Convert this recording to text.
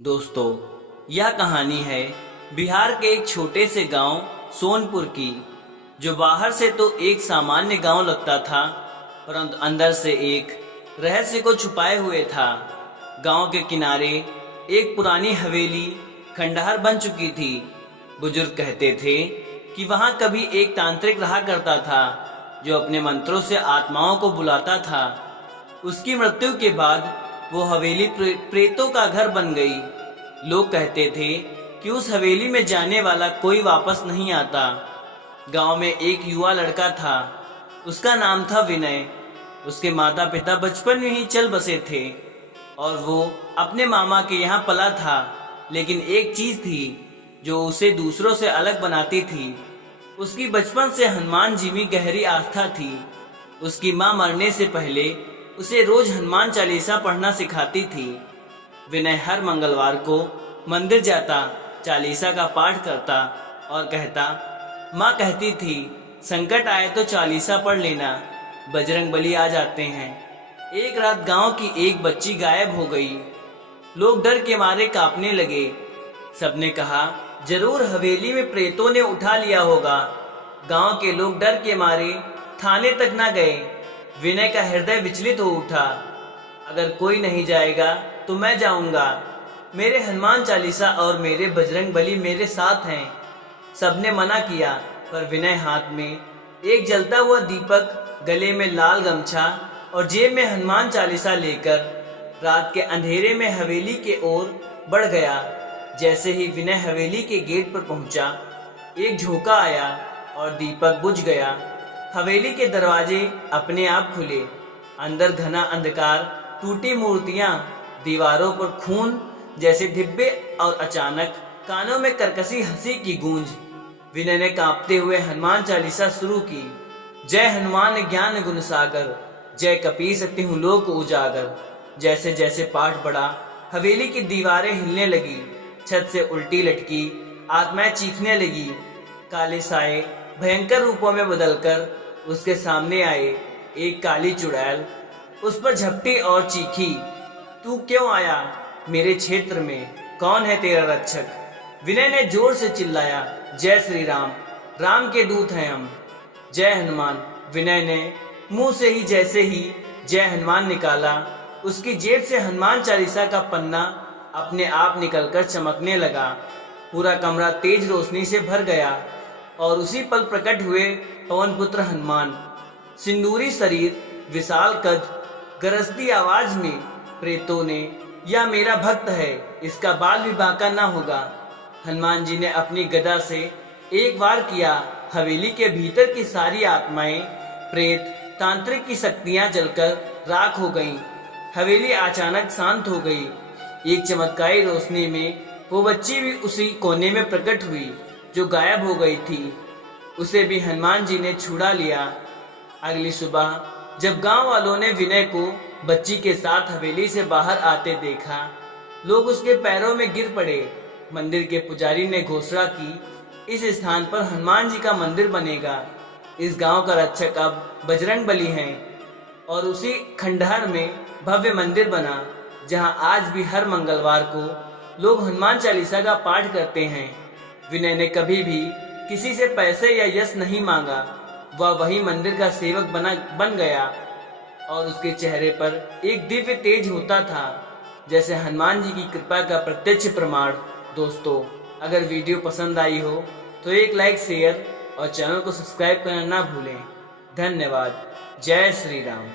दोस्तों, यह कहानी है बिहार के एक छोटे से गांव सोनपुर की, जो बाहर से तो एक सामान्य गांव लगता था, परंतु अंदर से एक रहस्य को छुपाए हुए था। गांव के किनारे एक पुरानी हवेली खंडहर बन चुकी थी। बुजुर्ग कहते थे कि वहां कभी एक तांत्रिक रहा करता था, जो अपने मंत्रों से आत्माओं को बुलाता था। उसकी मृत्यु के बाद वो हवेली प्रेतों का घर बन गई। लोग कहते थे कि उस हवेली में जाने वाला कोई वापस नहीं आता। गांव में एक युवा लड़का था, उसका नाम था विनय। उसके माता पिता बचपन में ही चल बसे थे और वो अपने मामा के यहाँ पला था। लेकिन एक चीज थी जो उसे दूसरों से अलग बनाती थी। उसकी बचपन से हनुमान जी में गहरी आस्था थी। उसकी माँ मरने से पहले उसे रोज हनुमान चालीसा पढ़ना सिखाती थी। विनय हर मंगलवार को मंदिर जाता, चालीसा का पाठ करता और कहता, माँ कहती थी संकट आए तो चालीसा पढ़ लेना, बजरंग बली आ जाते हैं। एक रात गांव की एक बच्ची गायब हो गई। लोग डर के मारे कांपने लगे। सबने कहा जरूर हवेली में प्रेतों ने उठा लिया होगा। गांव के लोग डर के मारे थाने तक ना गए। विनय का हृदय विचलित हो उठा। अगर कोई नहीं जाएगा तो मैं जाऊंगा। मेरे हनुमान चालीसा और मेरे बजरंग बली मेरे साथ हैं। सबने मना किया, पर विनय हाथ में एक जलता हुआ दीपक, गले में लाल गमछा और जेब में हनुमान चालीसा लेकर रात के अंधेरे में हवेली के ओर बढ़ गया। जैसे ही विनय हवेली के गेट पर पहुंचा, एक झोंका आया और दीपक बुझ गया। हवेली के दरवाजे अपने आप खुले। अंदर घना अंधकार, टूटी मूर्तियां, दीवारों पर खून जैसे डिब्बे और अचानक कानों में कर्कशी हंसी की गूंज। विनय ने कांपते हुए हनुमान चालीसा शुरू की। जय हनुमान ज्ञान गुण सागर, जय कपीस तिहुँ लोक उजागर। जैसे जैसे पाठ बढ़ा, हवेली की दीवारें हिलने लगी, छत से उल्टी लटकी आत्माएं चीखने लगी। काले साए भयंकर रूपों में बदलकर उसके सामने आए। एक काली चुड़ैल उस पर झपटी और चीखी, तू क्यों आया मेरे क्षेत्र में? कौन है तेरा रक्षक? विनय ने जोर से चिल्लाया, जय श्री राम, राम के दूत हैं हम। जय हनुमान। विनय ने मुंह से ही जैसे ही जय हनुमान निकाला, उसकी जेब से हनुमान चालीसा का पन्ना अपने आप निकलकर चमकने लगा। पूरा कमरा तेज रोशनी से भर गया और उसी पल प्रकट हुए पवन पुत्र हनुमान। सिंदूरी शरीर, विशाल कद, गरजती आवाज में प्रेतों ने, यह मेरा भक्त है, इसका बाल भी बांका ना होगा। हनुमान जी ने अपनी गदा से एक बार किया। हवेली के भीतर की सारी आत्माएं, प्रेत, तांत्रिक की शक्तियां जलकर राख हो गईं। हवेली अचानक शांत हो गई। एक चमत्कारी रोशनी में वो बच्ची भी उसी कोने में प्रकट हुई जो गायब हो गई थी। उसे भी हनुमान जी ने छुड़ा लिया। अगली सुबह जब गांव वालों ने विनय को बच्ची के साथ हवेली से बाहर आते देखा, लोग उसके पैरों में गिर पड़े। मंदिर के पुजारी ने घोषणा की, इस स्थान पर हनुमान जी का मंदिर बनेगा। इस गांव का रक्षक अब बजरंग बली हैं। और उसी खंडहर में भव्य मंदिर बना, जहां आज भी हर मंगलवार को लोग हनुमान चालीसा का पाठ करते हैं। विनय ने कभी भी किसी से पैसे या यश नहीं मांगा। वह वही मंदिर का सेवक बन गया और उसके चेहरे पर एक दिव्य तेज होता था, जैसे हनुमान जी की कृपा का प्रत्यक्ष प्रमाण। दोस्तों, अगर वीडियो पसंद आई हो तो एक लाइक, शेयर और चैनल को सब्सक्राइब करना ना भूलें। धन्यवाद। जय श्री राम।